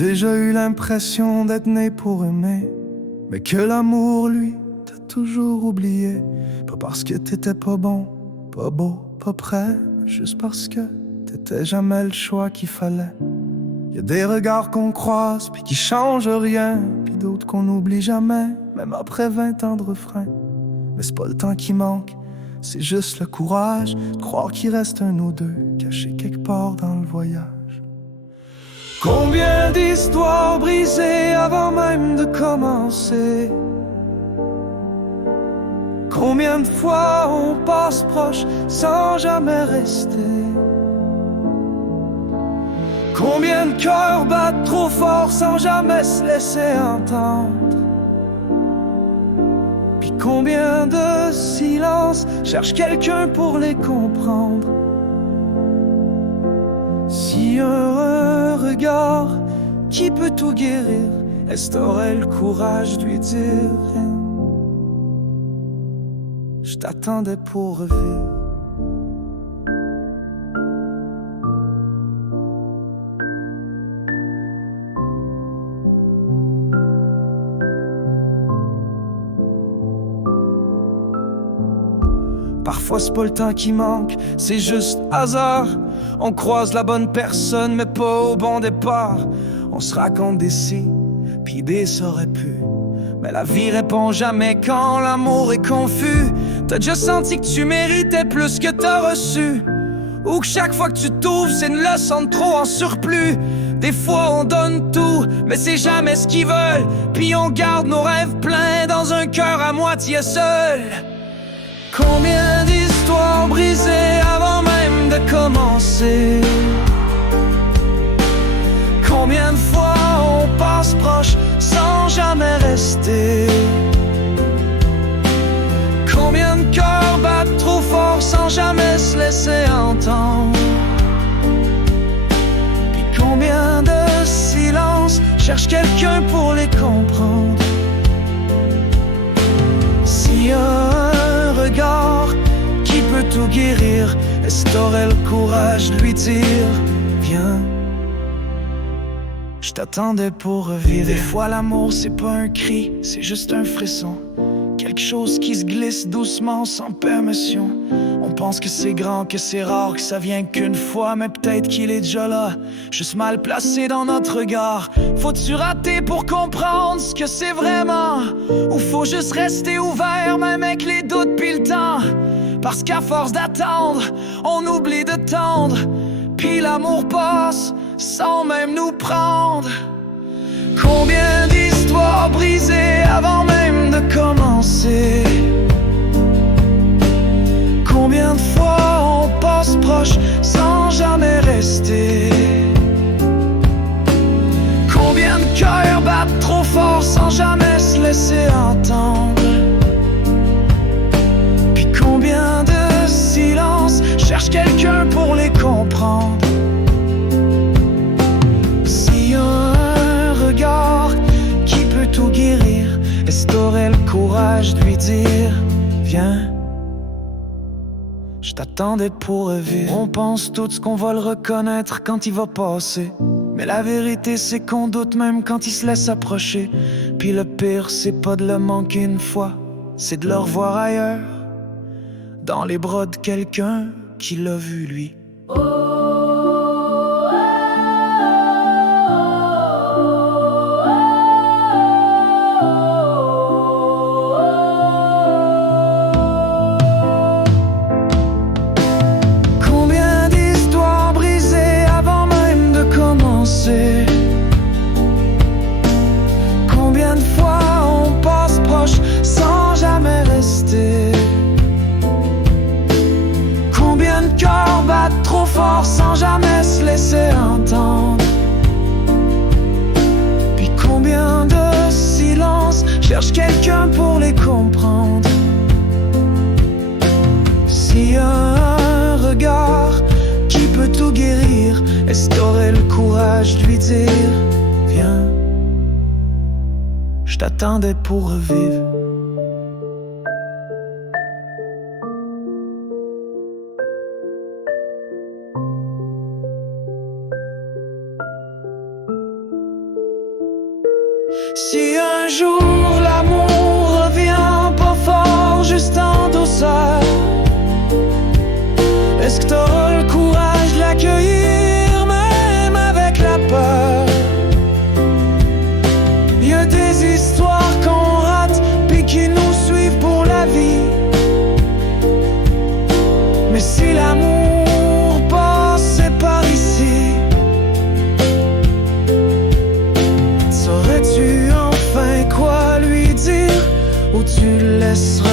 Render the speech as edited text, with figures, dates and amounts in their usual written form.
déjà eu l'impression d'être né pour aimer, mais que l'amour, lui, t'a toujours oublié. Pas parce que t'étais pas bon, pas beau, pas prêt, juste parce que t'étais jamais le choix qu'il fallait. Y'a des regards qu'on croise, puis qui changent rien, puis d'autres qu'on n'oublie jamais, même après 20 ans de refrain. Mais c'est pas le temps qui manque, c'est juste le courage de croire qu'il reste un ou deux cachés quelque part dans le voyage. Combien d'histoires brisées avant même de commencer? Combien de fois on passe proche sans jamais rester? Combien de cœurs battent trop fort sans jamais se laisser entendre? Puis combien de silences cherchent quelqu'un pour les comprendre? Si un regard qui peut tout guérir, est-ce t'aurais le courage de lui dire rien? Je t'attendais pour revivre. Parfois c'est pas le temps qui manque, c'est juste hasard. On croise la bonne personne mais pas au bon départ. On se raconte des si, pis des ça aurait pu. Mais la vie répond jamais quand l'amour est confus. T'as déjà senti que tu méritais plus que t'as reçu, ou que chaque fois que tu t'ouvres c'est une leçon de trop en surplus. Des fois on donne tout, mais c'est jamais ce qu'ils veulent. Puis on garde nos rêves pleins dans un cœur à moitié seul. Combien d'histoires brisées avant même de commencer? Combien de fois on passe proche sans jamais rester? Combien de cœurs battent trop fort sans jamais se laisser entendre? Puis combien de silences cherchent quelqu'un pour les comprendre? Si un regard qui peut tout guérir, est-ce t'aurais le courage de lui dire viens? Je t'attendais pour revivre. Des fois l'amour c'est pas un cri, c'est juste un frisson, quelque chose qui se glisse doucement sans permission. On pense que c'est grand, que c'est rare, que ça vient qu'une fois, mais peut-être qu'il est déjà là, juste mal placé dans notre regard. Faut-tu rater pour comprendre ce que c'est vraiment, ou faut juste rester ouvert même avec les doutes pis le temps? Parce qu'à force d'attendre, on oublie de tendre, puis l'amour passe sans même nous prendre. Combien d'histoires brisées avant même de commencer? Combien de fois on passe proche sans jamais rester? Combien de cœurs battent trop fort sans jamais se laisser entendre? Puis combien de silences cherchent quelqu'un pour les comprendre? Si un regard qui peut tout guérir, est-ce t'aurais le courage de lui dire viens? Je t'attendais pour revivre. On pense tous qu'on va le reconnaître quand il va passer, mais la vérité c'est qu'on doute même quand il se laisse approcher. Puis le pire c'est pas de le manquer une fois, c'est de le revoir ailleurs, dans les bras de quelqu'un qui l'a vu lui. Combien de fois on passe proche sans jamais rester? Combien de cœurs battent trop fort sans jamais se laisser entendre? Puis combien de silences cherchent quelqu'un pour les comprendre? Si un regard qui peut tout guérir, est-ce t'aurais le courage de lui dire viens? Je t'attendais pour revivre. Si un jour l'amour revient pas fort, juste en douceur, est-ce que t'auras le courage de l'accueillir même avec la peur? Y a des histoires qu'on rate puis qui nous suivent pour la vie. Mais si l'amour passait par ici, saurais-tu enfin quoi lui dire? Ou tu le laisseras